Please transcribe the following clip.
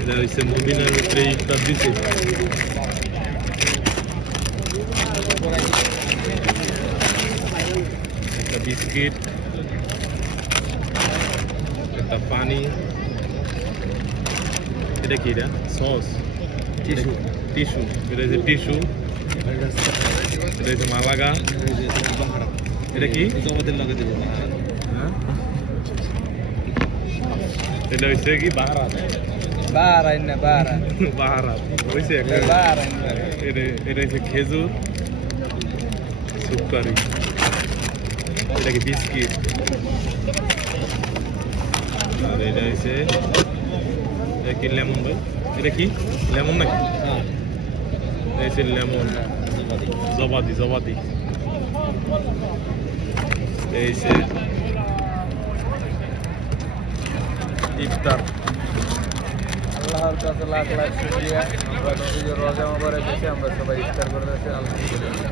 এটা হচ্ছে মুবিনের উপরে ইফতার দিছে। একটা বিস্কিট, একটা পানি, এটা কি? এটা সস, টিস্যু। টিস্যু, এটা হচ্ছে টিস্যু। এটা হচ্ছে মালাগা। এটা কি? হ্যাঁ, এটা হচ্ছে কি? বাহারাত। বাহারাত হয়েছে একটা। এটা হচ্ছে খেজুর, সুপারি। এটা কি? বিস্কিট। আর এটা হচ্ছে, এটা কি? লেমন ভাই, এটা কি? লেমন নাকি? এটা হচ্ছে লেমন। জবাদি, জবাদি। এই হচ্ছে ইফতার। আল্লাহর কাছে লাখ লাখ শুকরিয়া, আমরা নবীর রোজা মোবারক এসে আমরা সবাই ইফতার করতেছি। আলহামদুলিল্লাহ।